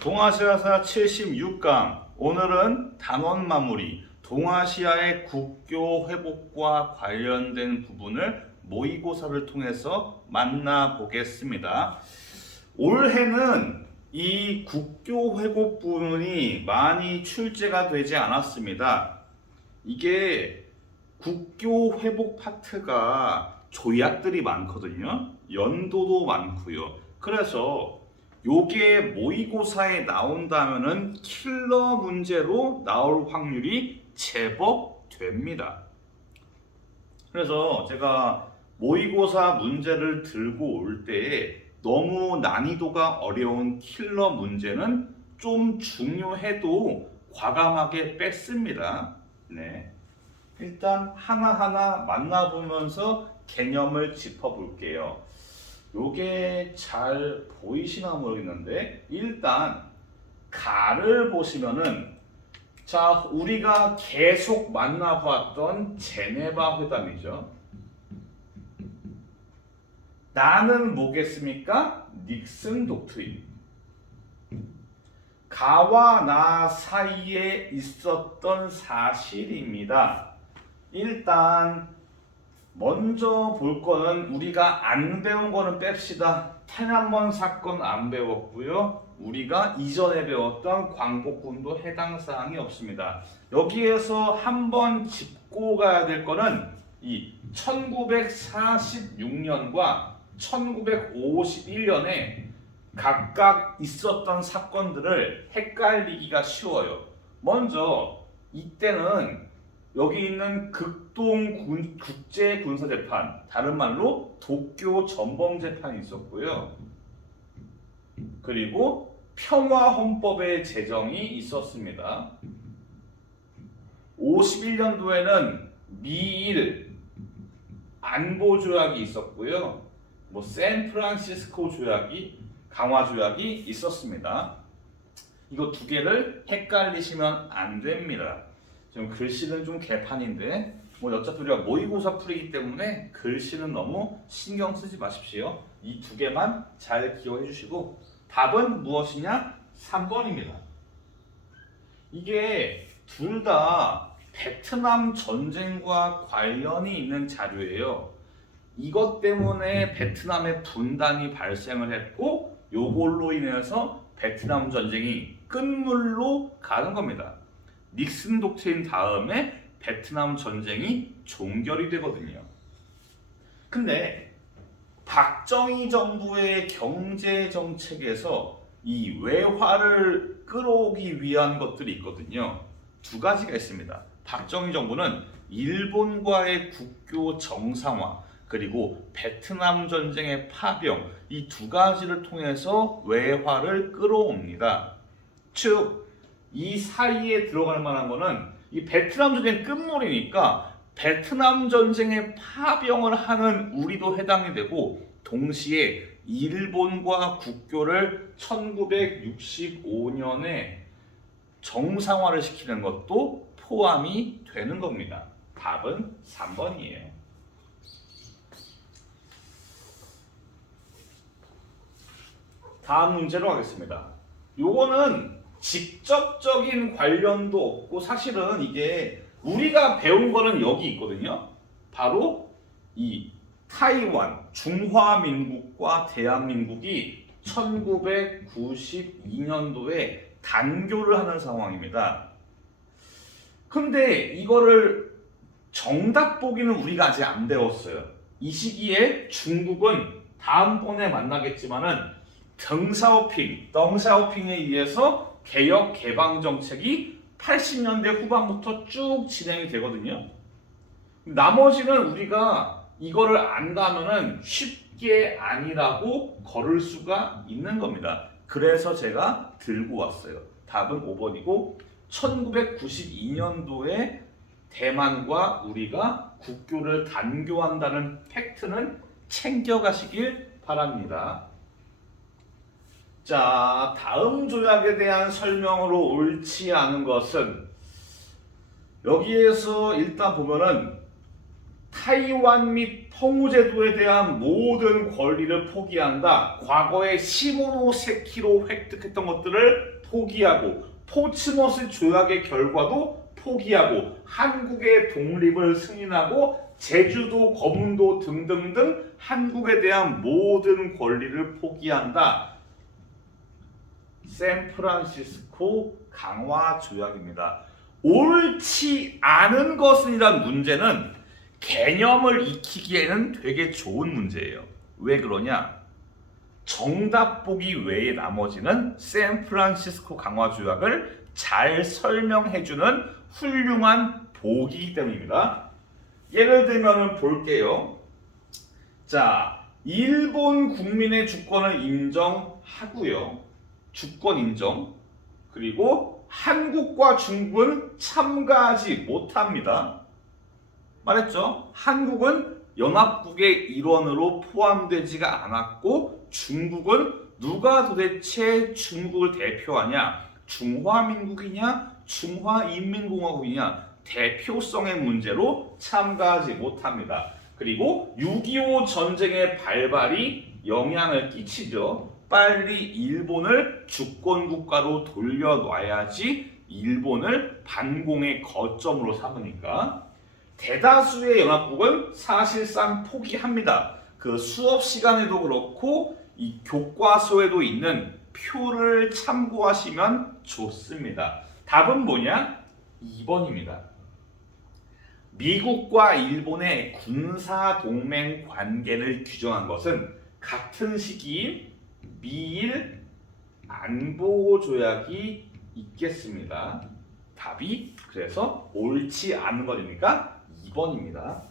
동아시아사 76강 오늘은 단원 마무리 동아시아의 국교 회복과 관련된 부분을 모의고사를 통해서 만나보겠습니다. 올해는 이 국교 회복 부분이 많이 출제가 되지 않았습니다. 이게 국교 회복 파트가 조약들이 많거든요. 연도도 많고요. 그래서 요게 모의고사에 나온다면은 킬러 문제로 나올 확률이 제법 됩니다. 그래서 제가 모의고사 문제를 들고 올 때에 너무 난이도가 어려운 킬러 문제는 좀 중요해도 과감하게 뺐습니다. 네. 일단 하나하나 만나보면서 개념을 짚어볼게요. 요게 잘 보이시나 모르겠는데 일단 가를 보시면은 자 우리가 계속 만나봤던 제네바 회담이죠. 나는 뭐겠습니까? 닉슨 독트린. 가와 나 사이에 있었던 사실입니다. 일단 먼저 볼 거는 우리가 안 배운 거는 뺍시다. 테난먼 사건 안 배웠고요. 우리가 이전에 배웠던 광복군도 해당 사항이 없습니다. 여기에서 한번 짚고 가야 될 거는 이 1946년과 1951년에 각각 있었던 사건들을 헷갈리기가 쉬워요. 먼저 이때는 여기 있는 극동 군- 국제 군사 재판, 다른 말로 도쿄 전범 재판이 있었고요. 그리고 평화 헌법의 제정이 있었습니다. 51년도에는 미일 안보 조약이 있었고요. 뭐 샌프란시스코 조약이 강화 조약이 있었습니다. 이거 두 개를 헷갈리시면 안 됩니다. 지금 글씨는 좀 개판인데 뭐 어차피 우리가 모의고사 풀이기 때문에 글씨는 너무 신경 쓰지 마십시오. 이 두 개만 잘 기억해 주시고 답은 무엇이냐? 3번입니다. 이게 둘 다 베트남 전쟁과 관련이 있는 자료예요. 이것 때문에 베트남의 분단이 발생을 했고 요걸로 인해서 베트남 전쟁이 끝물로 가는 겁니다. 닉슨 독트린 다음에 베트남 전쟁이 종결이 되거든요. 근데 박정희 정부의 경제 정책에서 이 외화를 끌어오기 위한 것들이 있거든요. 두 가지가 있습니다. 박정희 정부는 일본과의 국교 정상화 그리고 베트남 전쟁의 파병 이 두 가지를 통해서 외화를 끌어옵니다. 즉 이 사이에 들어갈 만한 거는 이 베트남 전쟁 끝물이니까 베트남 전쟁에 파병을 하는 우리도 해당이 되고 동시에 일본과 국교를 1965년에 정상화를 시키는 것도 포함이 되는 겁니다. 답은 3번이에요. 다음 문제로 가겠습니다. 요거는 직접적인 관련도 없고 사실은 이게 우리가 배운 거는 여기 있거든요. 바로 이 타이완 중화민국과 대한민국이 1992년도에 단교를 하는 상황입니다. 근데 이거를 정답 보기는 우리가 아직 안 배웠어요. 이 시기에 중국은 다음번에 만나겠지만은 덩샤오핑, 덩샤오핑에 의해서 개혁 개방 정책이 80년대 후반부터 쭉 진행이 되거든요. 나머지는 우리가 이거를 안다면은 쉽게 아니라고 걸을 수가 있는 겁니다. 그래서 제가 들고 왔어요. 답은 5번이고 1992년도에 대만과 우리가 국교를 단교한다는 팩트는 챙겨가시길 바랍니다. 자, 다음 조약에 대한 설명으로 옳지 않은 것은 여기에서 일단 보면은 타이완 및 펑우제도에 대한 모든 권리를 포기한다. 과거에 시모노 세키로 획득했던 것들을 포기하고 포츠머스 조약의 결과도 포기하고 한국의 독립을 승인하고 제주도, 거문도 등등등 한국에 대한 모든 권리를 포기한다. 샌프란시스코 강화 조약입니다. 옳지 않은 것은이란 문제는 개념을 익히기에는 되게 좋은 문제예요. 왜 그러냐? 정답 보기 외에 나머지는 샌프란시스코 강화 조약을 잘 설명해주는 훌륭한 보기이기 때문입니다. 예를 들면 볼게요. 자, 일본 국민의 주권을 인정하고요. 주권 인정. 그리고 한국과 중국은 참가하지 못합니다. 말했죠? 한국은 연합국의 일원으로 포함되지가 않았고 중국은 누가 도대체 중국을 대표하냐? 중화민국이냐? 중화인민공화국이냐? 대표성의 문제로 참가하지 못합니다. 그리고 6.25 전쟁의 발발이 영향을 끼치죠. 빨리 일본을 주권 국가로 돌려놔야지 일본을 반공의 거점으로 삼으니까 대다수의 연합국은 사실상 포기합니다. 그 수업 시간에도 그렇고 이 교과서에도 있는 표를 참고하시면 좋습니다. 답은 뭐냐? 2번입니다. 미국과 일본의 군사 동맹 관계를 규정한 것은 같은 시기인 미일 안보 조약이 있겠습니다. 답이 그래서 옳지 않은 거니까 2번입니다.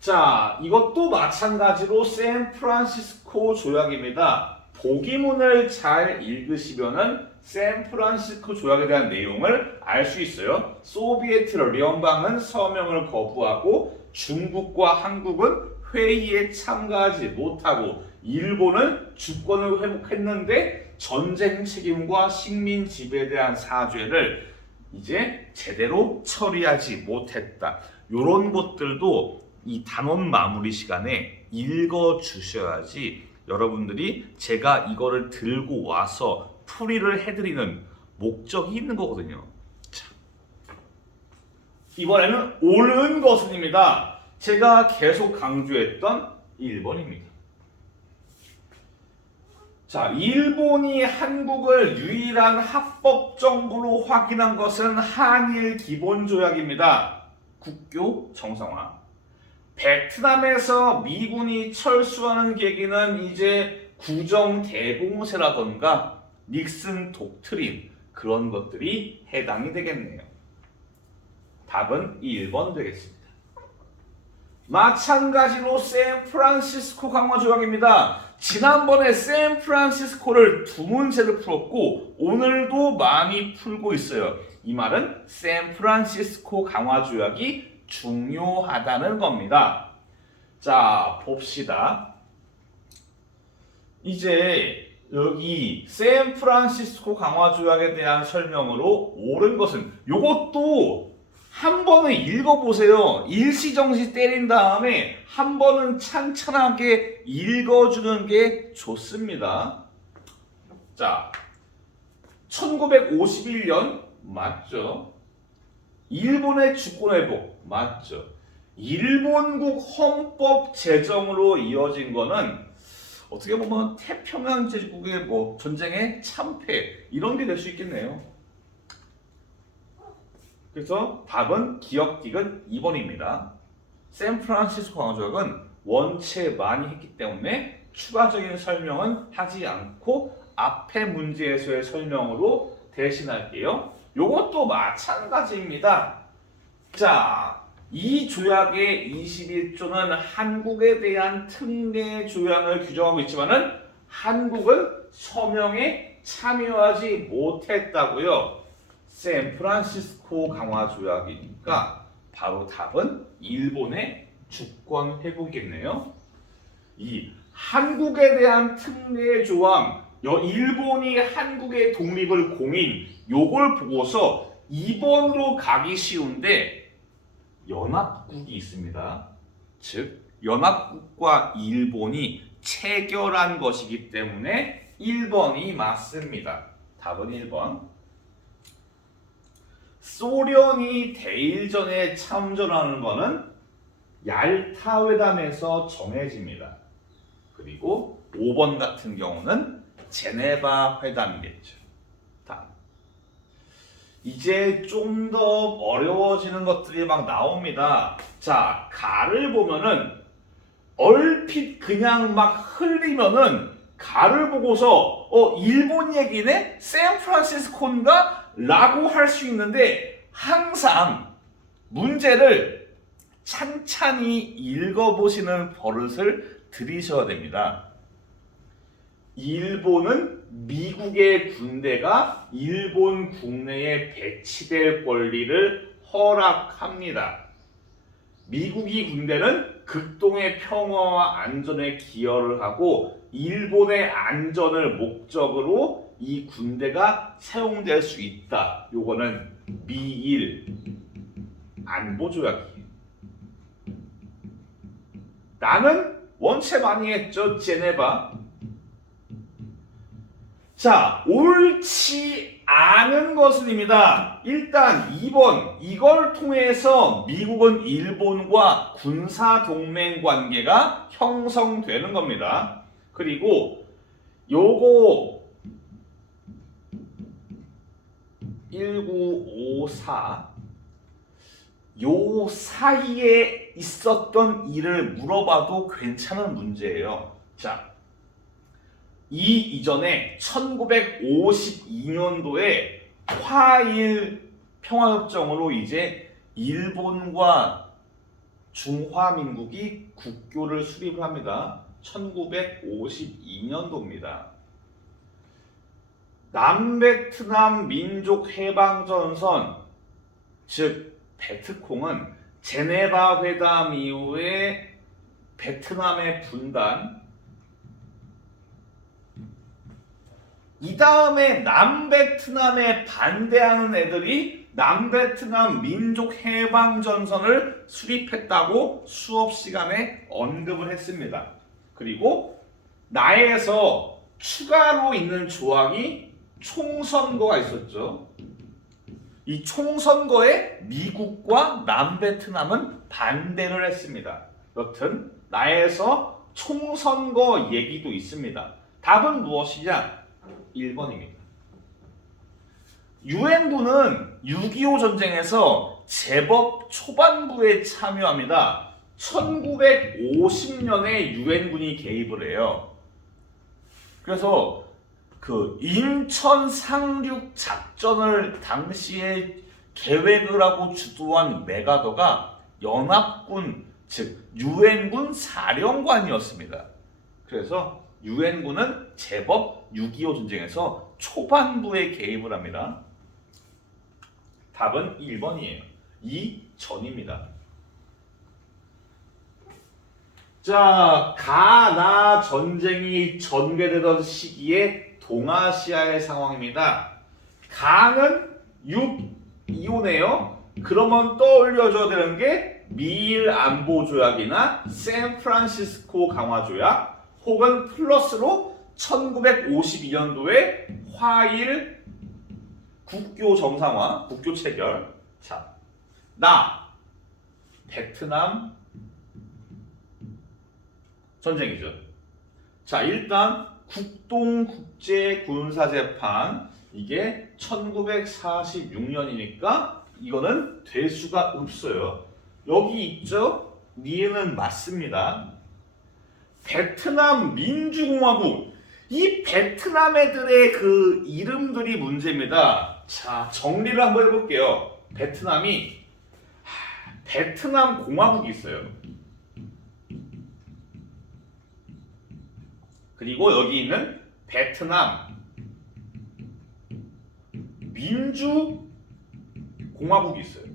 자, 이것도 마찬가지로 샌프란시스코 조약입니다. 보기문을 잘 읽으시면은 샌프란시스코 조약에 대한 내용을 알 수 있어요. 소비에트 연방은 서명을 거부하고 중국과 한국은 회의에 참가하지 못하고 일본은 주권을 회복했는데 전쟁 책임과 식민 지배에 대한 사죄를 이제 제대로 처리하지 못했다. 이런 것들도 이 단원 마무리 시간에 읽어 주셔야지 여러분들이 제가 이거를 들고 와서 풀이를 해드리는 목적이 있는 거거든요. 자, 이번에는 옳은 것은입니다. 제가 계속 강조했던 1번입니다. 자, 일본이 한국을 유일한 합법 정부로 확인한 것은 한일 기본 조약입니다. 국교 정상화. 베트남에서 미군이 철수하는 계기는 이제 구정 대공세라던가 닉슨 독트린 그런 것들이 해당이 되겠네요. 답은 1번 되겠습니다. 마찬가지로 샌프란시스코 강화 조약입니다. 지난번에 샌프란시스코를 두 문제를 풀었고 오늘도 많이 풀고 있어요. 이 말은 샌프란시스코 강화 조약이 중요하다는 겁니다. 자, 봅시다. 이제 여기 샌프란시스코 강화 조약에 대한 설명으로 옳은 것은 이것도 한 번은 읽어보세요. 일시정시 때린 다음에 한 번은 찬찬하게 읽어주는 게 좋습니다. 자, 1951년 맞죠? 일본의 주권 회복 맞죠? 일본국 헌법 제정으로 이어진 거는 어떻게 보면 태평양 제국의 뭐 전쟁의 참패 이런 게 될 수 있겠네요. 그래서 답은 딕은 2번입니다. 샌프란시스코 강조역은 원체 많이 했기 때문에 추가적인 설명은 하지 않고 앞에 문제에서의 설명으로 대신할게요. 요것도 마찬가지입니다. 자, 이 조약의 21조는 한국에 대한 특례 조약을 규정하고 있지만은 한국은 서명에 참여하지 못했다고요. 샌프란시스코 강화 조약이니까 바로 답은 일본의 주권 회복이겠네요. 이 한국에 대한 특례 조항, 여 일본이 한국의 독립을 공인 요걸 보고서 2번으로 가기 쉬운데 연합국이 있습니다. 즉 연합국과 일본이 체결한 것이기 때문에 1번이 맞습니다. 답은 1번. 소련이 대일전에 참전하는 것은 얄타 회담에서 정해집니다. 그리고 5번 같은 경우는 제네바 회담이겠죠. 이제 좀 더 어려워지는 것들이 막 나옵니다. 자, 가를 보면은 얼핏 그냥 막 흘리면은 가를 보고서 어 일본 얘기네 샌프란시스코인가 라고 할 수 있는데 항상 문제를 찬찬히 읽어보시는 버릇을 들이셔야 됩니다. 일본은 미국의 군대가 일본 국내에 배치될 권리를 허락합니다. 미국이 군대는 극동의 평화와 안전에 기여를 하고 일본의 안전을 목적으로 이 군대가 사용될 수 있다. 요거는 미일 안보 조약이에요. 나는 원체 많이 했죠. 제네바. 자, 옳지 않은 것은입니다. 일단 2번 이걸 통해서 미국은 일본과 군사 동맹 관계가 형성되는 겁니다. 그리고 요거 1954 요 사이에 있었던 일을 물어봐도 괜찮은 문제예요. 자, 이 이전에 1952년도에 화일 평화협정으로 이제 일본과 중화민국이 국교를 수립을 합니다. 1952년도입니다. 남베트남 민족 해방 전선 즉 베트콩은 제네바 회담 이후에 베트남의 분단 이 다음에 남베트남에 반대하는 애들이 남베트남 민족 해방 전선을 수립했다고 수업 시간에 언급을 했습니다. 그리고 나에서 추가로 있는 조항이 총선거가 있었죠. 이 총선거에 미국과 남베트남은 반대를 했습니다. 여튼 나에서 총선거 얘기도 있습니다. 답은 무엇이냐? 1번입니다. 유엔군은 6.25 전쟁에서 제법 초반부에 참여합니다. 1950년에 유엔군이 개입을 해요. 그래서 그 인천 상륙 작전을 당시에 계획을 하고 주도한 메가더가 연합군 즉 유엔군 사령관이었습니다. 그래서 유엔군은 제법 6.25 전쟁에서 초반부에 개입을 합니다. 답은 1번이에요. 이 전입니다. 자, 가나 전쟁이 전개되던 시기에 동아시아의 상황입니다. 가는 6이오네요. 그러면 떠올려줘야 되는 게 미일 안보 조약이나 샌프란시스코 강화 조약 혹은 플러스로 1952년도에 화일 국교 정상화, 국교 체결. 자, 나 베트남 전쟁이죠. 자, 일단 국동국제군사재판 이게 1946년이니까 이거는 될 수가 없어요. 여기 있죠? 니에는 맞습니다. 베트남 민주공화국 이 베트남 애들의 그 이름들이 문제입니다. 자, 정리를 한번 해볼게요. 베트남이 하, 베트남 공화국이 있어요. 그리고 여기 있는 베트남 민주 공화국이 있어요.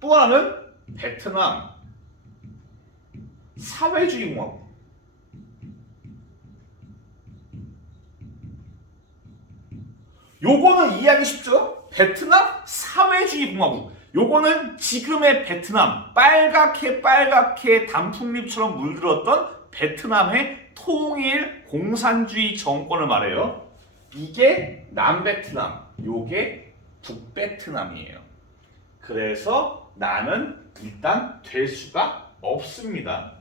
또 하나는 베트남 사회주의 공화국. 요거는 이해하기 쉽죠? 베트남 사회주의 공화국. 요거는 지금의 베트남 빨갛게 빨갛게 단풍잎처럼 물들었던 베트남의 통일 공산주의 정권을 말해요. 이게 남베트남, 요게 북베트남이에요. 그래서 나는 일단 될 수가 없습니다.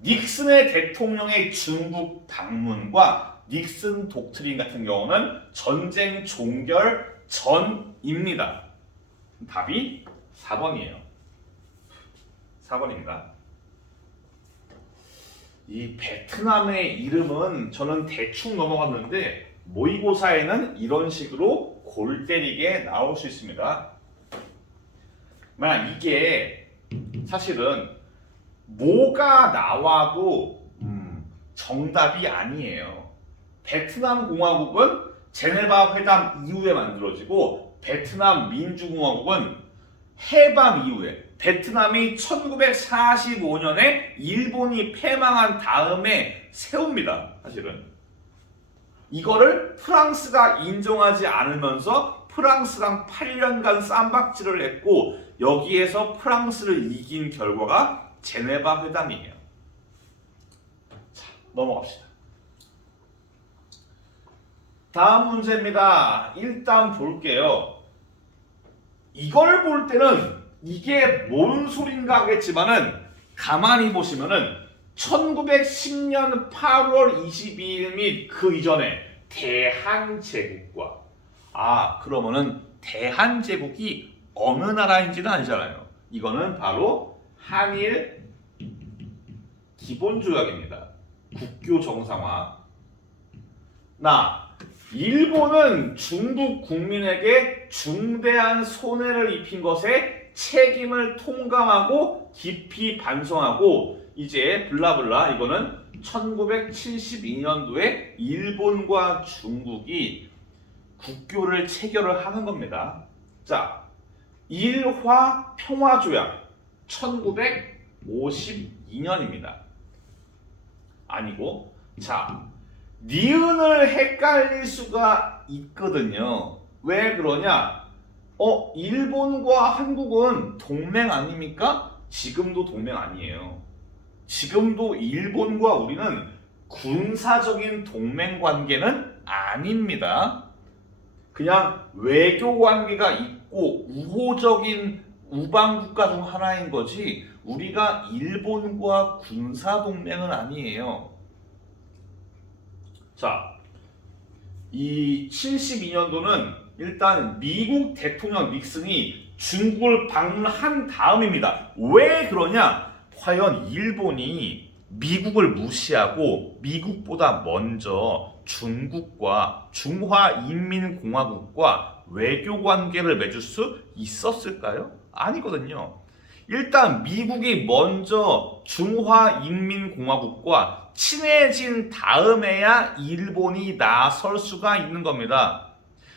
닉슨의 대통령의 중국 방문과 닉슨 독트린 같은 경우는 전쟁 종결 전입니다. 답이 4번이에요. 4번입니다. 이 베트남의 이름은 저는 대충 넘어갔는데 모의고사에는 이런 식으로 골 때리게 나올 수 있습니다. 만약 이게 사실은 뭐가 나와도 음, 정답이 아니에요. 베트남 공화국은 제네바 회담 이후에 만들어지고 베트남 민주공화국은 해방 이후에 베트남이 1945년에 일본이 패망한 다음에 세웁니다. 사실은 이거를 프랑스가 인정하지 않으면서 프랑스랑 8년간 쌈박질을 했고 여기에서 프랑스를 이긴 결과가 제네바 회담이에요. 자, 넘어갑시다. 다음 문제입니다. 일단 볼게요. 이걸 볼 때는 이게 뭔 소린가 하겠지만은 가만히 보시면은 1910년 8월 22일 및 그 이전에 대한제국과 아 그러면은 대한제국이 어느 나라인지는 아니잖아요. 이거는 바로 한일 기본조약입니다. 국교 정상화. 나 일본은 중국 국민에게 중대한 손해를 입힌 것에 책임을 통감하고 깊이 반성하고 이제 블라블라 이거는 1972년도에 일본과 중국이 국교를 체결을 하는 겁니다. 자, 일화 평화 조약 1952년입니다. 아니고 자, 니은을 헷갈릴 수가 있거든요. 왜 그러냐? 어, 일본과 한국은 동맹 아닙니까? 지금도 동맹 아니에요. 지금도 일본과 우리는 군사적인 동맹 관계는 아닙니다. 그냥 외교 관계가 있고 우호적인 우방 국가 중 하나인 거지 우리가 일본과 군사 동맹은 아니에요. 자, 이 72년도는 일단 미국 대통령 닉슨이 중국을 방문한 다음입니다. 왜 그러냐? 과연 일본이 미국을 무시하고 미국보다 먼저 중국과 중화인민공화국과 외교 관계를 맺을 수 있었을까요? 아니거든요. 일단 미국이 먼저 중화인민공화국과 친해진 다음에야 일본이 나설 수가 있는 겁니다.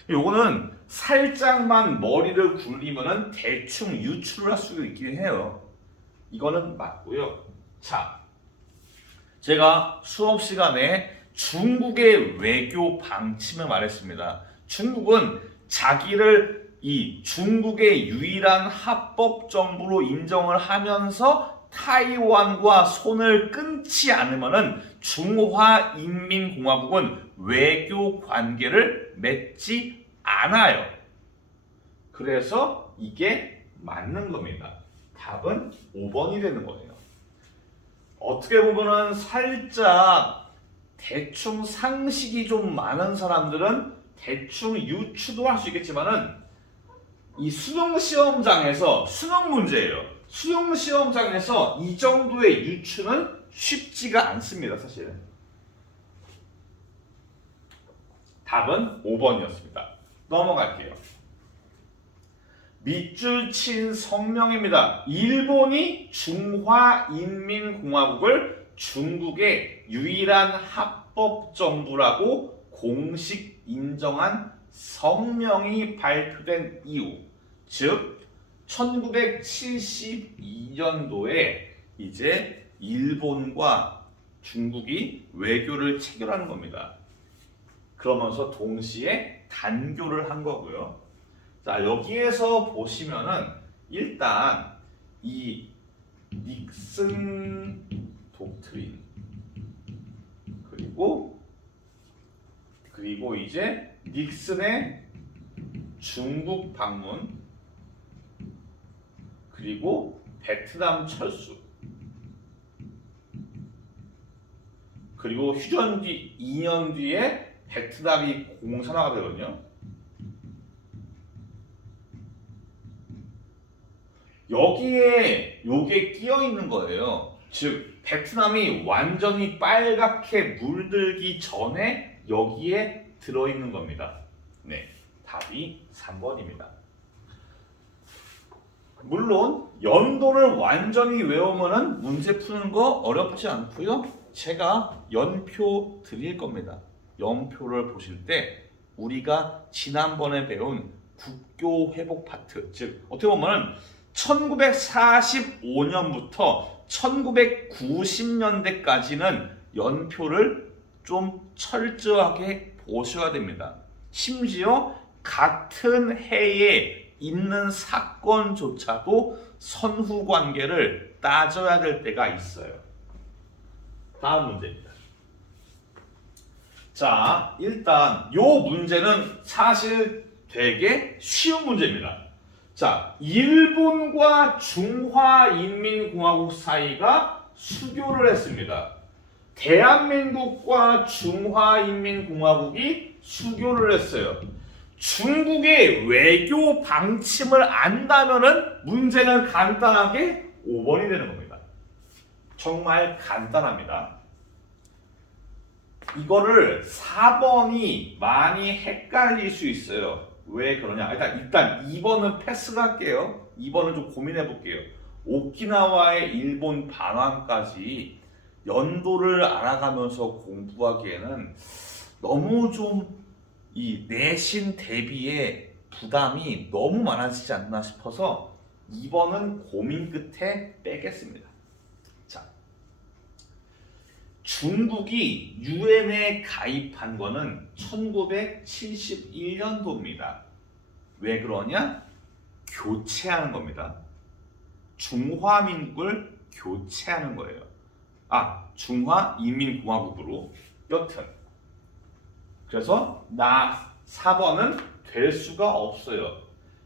요거는 살짝만 머리를 굴리면은 대충 유출을 할 수 있긴 해요. 이거는 맞고요. 자, 제가 수업 시간에 중국의 외교 방침을 말했습니다. 중국은 자기를 이 중국의 유일한 합법 정부로 인정을 하면서 타이완과 손을 끊지 않으면은 중화인민공화국은 외교 관계를 맺지 않아요. 그래서 이게 맞는 겁니다. 답은 5번이 되는 거예요. 어떻게 보면은 살짝 대충 상식이 좀 많은 사람들은 대충 유추도 할 수 있겠지만은 이 수능 시험장에서 수능 문제예요. 수능 시험장에서 이 정도의 유추는 쉽지가 않습니다, 사실은. 답은 5번이었습니다. 넘어갈게요. 밑줄 친 성명입니다. 일본이 중화인민공화국을 중국의 유일한 합법 정부라고 공식 인정한 성명이 발표된 이후, 즉 1972년도에 이제 일본과 중국이 외교를 체결하는 겁니다. 그러면서 동시에 단교를 한 거고요. 자, 여기에서 보시면은 일단 이 닉슨 독트린 그리고 그리고 이제 닉슨의 중국 방문 그리고 베트남 철수 그리고 휴전 뒤 2년 뒤에 베트남이 공산화가 되거든요. 여기에 요게 끼어 있는 거예요. 즉 베트남이 완전히 빨갛게 물들기 전에 여기에 들어 있는 겁니다. 네. 답이 3번입니다. 물론 연도를 완전히 외우면은 문제 푸는 거 어렵지 않고요. 제가 연표 드릴 겁니다. 연표를 보실 때 우리가 지난번에 배운 국교 회복 파트, 즉 어떻게 보면은 1945년부터 1990년대까지는 연표를 좀 철저하게 보셔야 됩니다. 심지어 같은 해에 있는 사건조차도 선후 관계를 따져야 될 때가 있어요. 다음 문제입니다. 자, 일단 요 문제는 사실 되게 쉬운 문제입니다. 자, 일본과 중화인민공화국 사이가 수교를 했습니다. 대한민국과 중화인민공화국이 수교를 했어요. 중국의 외교 방침을 안다면은 문제는 간단하게 5번이 되는 겁니다. 정말 간단합니다. 이거를 4번이 많이 헷갈릴 수 있어요. 왜 그러냐? 일단 일단 2번은 패스를 할게요. 2번은 좀 고민해 볼게요. 오키나와의 일본 반환까지 연도를 알아가면서 공부하기에는 너무 좀 이 내신 대비의 부담이 너무 많아지지 않나 싶어서 2번은 고민 끝에 빼겠습니다. 자, 중국이 유엔에 가입한 거는 1971년도입니다. 왜 그러냐? 교체하는 겁니다. 중화민국을 교체하는 거예요. 아, 중화인민공화국으로. 여튼. 그래서 나 4번은 될 수가 없어요.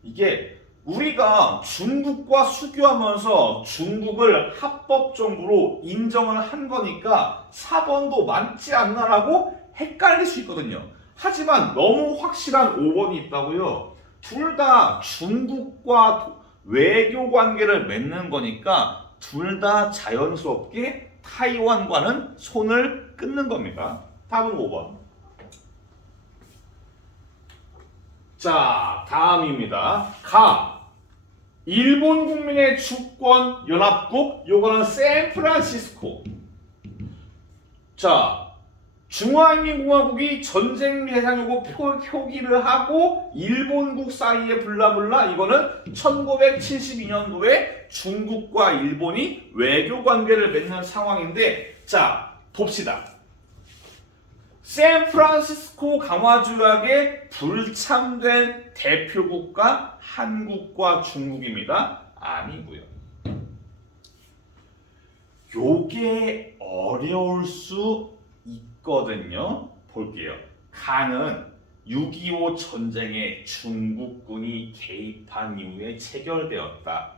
이게 우리가 중국과 수교하면서 중국을 합법적으로 인정을 한 거니까 4번도 맞지 않나라고 헷갈릴 수 있거든요. 하지만 너무 확실한 5번이 있다고요. 둘 다 중국과 도- 외교 관계를 맺는 거니까 둘 다 자연스럽게 타이완과는 손을 끊는 겁니다. 답은 5번. 자, 다음입니다. 가. 일본 국민의 주권 연합국 요거는 샌프란시스코. 자, 중화인민공화국이 전쟁 표, 표기를 하고 일본국 사이에 블라블라 이거는 1972년도에 중국과 일본이 외교 관계를 맺는 상황인데 자 봅시다. 샌프란시스코 강화조약의 불참된 대표국가 한국과 중국입니다. 아니고요. 요게 어려울 수 있거든요. 볼게요. 간은 6.25 전쟁에 중국군이 개입한 이후에 체결되었다.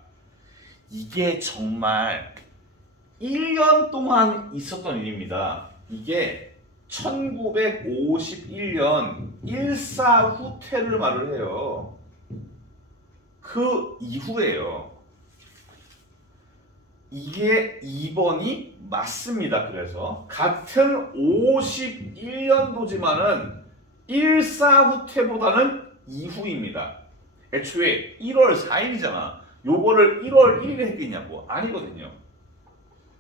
이게 정말 1년 동안 있었던 일입니다. 이게 1951년 일사후퇴를 말을 해요. 그 이후에요. 이게 2번이 맞습니다. 그래서 같은 51년도지만은 일사후퇴보다는 이후입니다. 애초에 1월 4일이잖아. 요거를 1월 1일에 했겠냐고. 아니거든요.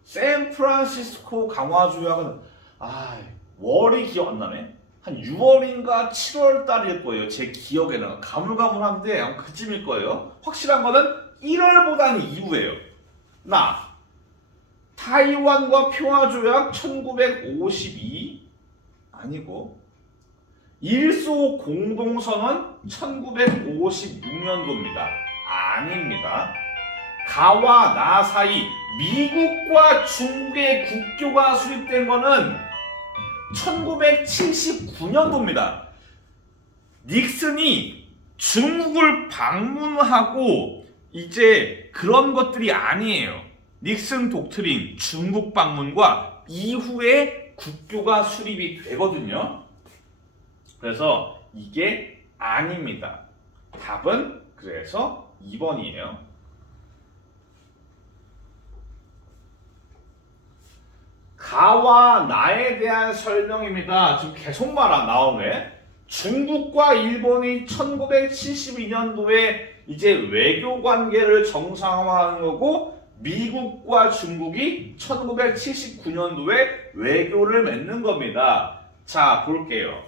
샌프란시스코 강화 조약은 아 월이 기억 안 나네. 한 6월인가 7월 달일 거예요. 제 기억에는 가물가물한데 그쯤일 거예요. 확실한 거는 1월보다는 이후예요. 나 타이완과 평화조약 1952 아니고 일소 공동선언 1956년도입니다. 아닙니다. 가와 나 사이 미국과 중국의 국교가 수립된 거는 1979년도입니다. 닉슨이 중국을 방문하고 이제 그런 것들이 아니에요. 닉슨 독트린 중국 방문과 이후에 국교가 수립이 되거든요. 그래서 이게 아닙니다. 답은 그래서 2번이에요. 가와 나에 대한 설명입니다. 지금 계속 말아 나오네. 중국과 일본이 1972년도에 이제 외교 관계를 정상화하는 거고 미국과 중국이 1979년도에 외교를 맺는 겁니다. 자, 볼게요.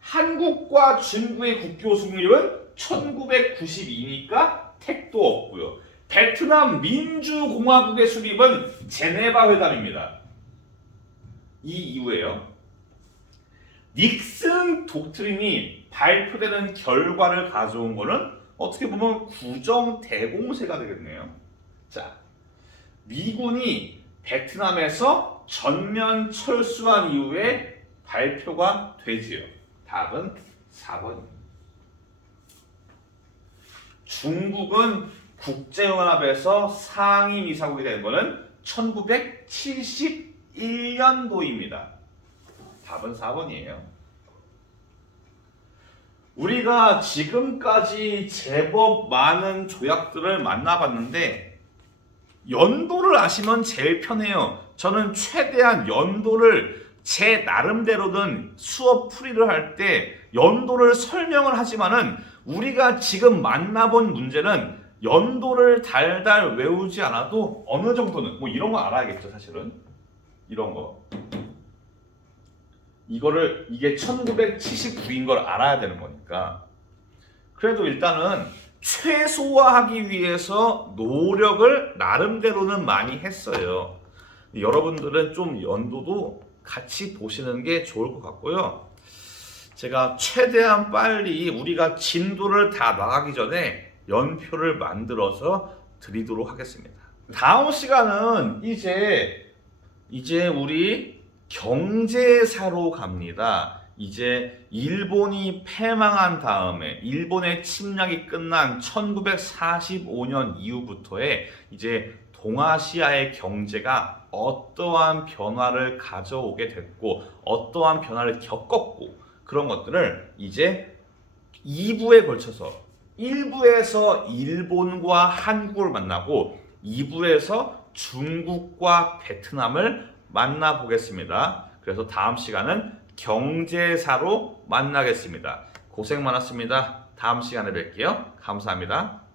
한국과 중국의 국교 수립은 1992니까 택도 없고요. 베트남 민주공화국의 수립은 제네바 회담입니다. 이 이후에요. 닉슨 독트린이 발표되는 결과를 가져온 거는 어떻게 보면 구정 대공세가 되겠네요. 자, 미군이 베트남에서 전면 철수한 이후에 발표가 되지요. 답은 4번입니다. 중국은 국제연합에서 상임이사국이 된 거는 1971년도입니다. 답은 4번이에요. 우리가 지금까지 제법 많은 조약들을 만나봤는데 연도를 아시면 제일 편해요. 저는 최대한 연도를 제 나름대로는 수업 풀이를 할 때 연도를 설명을 하지만은 우리가 지금 만나본 문제는 연도를 달달 외우지 않아도 어느 정도는 뭐 이런 거 알아야겠죠 사실은 이런 거 이거를 이게 1979인 걸 알아야 되는 거니까 그래도 일단은 최소화하기 위해서 노력을 나름대로는 많이 했어요. 여러분들은 좀 연도도 같이 보시는 게 좋을 것 같고요. 제가 최대한 빨리 우리가 진도를 다 나가기 전에 연표를 만들어서 드리도록 하겠습니다. 다음 시간은 이제 이제 우리 경제사로 갑니다. 이제 일본이 패망한 다음에 일본의 침략이 끝난 1945년 이후부터의 이제 동아시아의 경제가 어떠한 변화를 가져오게 됐고 어떠한 변화를 겪었고 그런 것들을 이제 2부에 걸쳐서 1부에서 일본과 한국을 만나고 2부에서 중국과 베트남을 만나보겠습니다. 그래서 다음 시간은 경제사로 만나겠습니다. 고생 많았습니다. 다음 시간에 뵐게요. 감사합니다.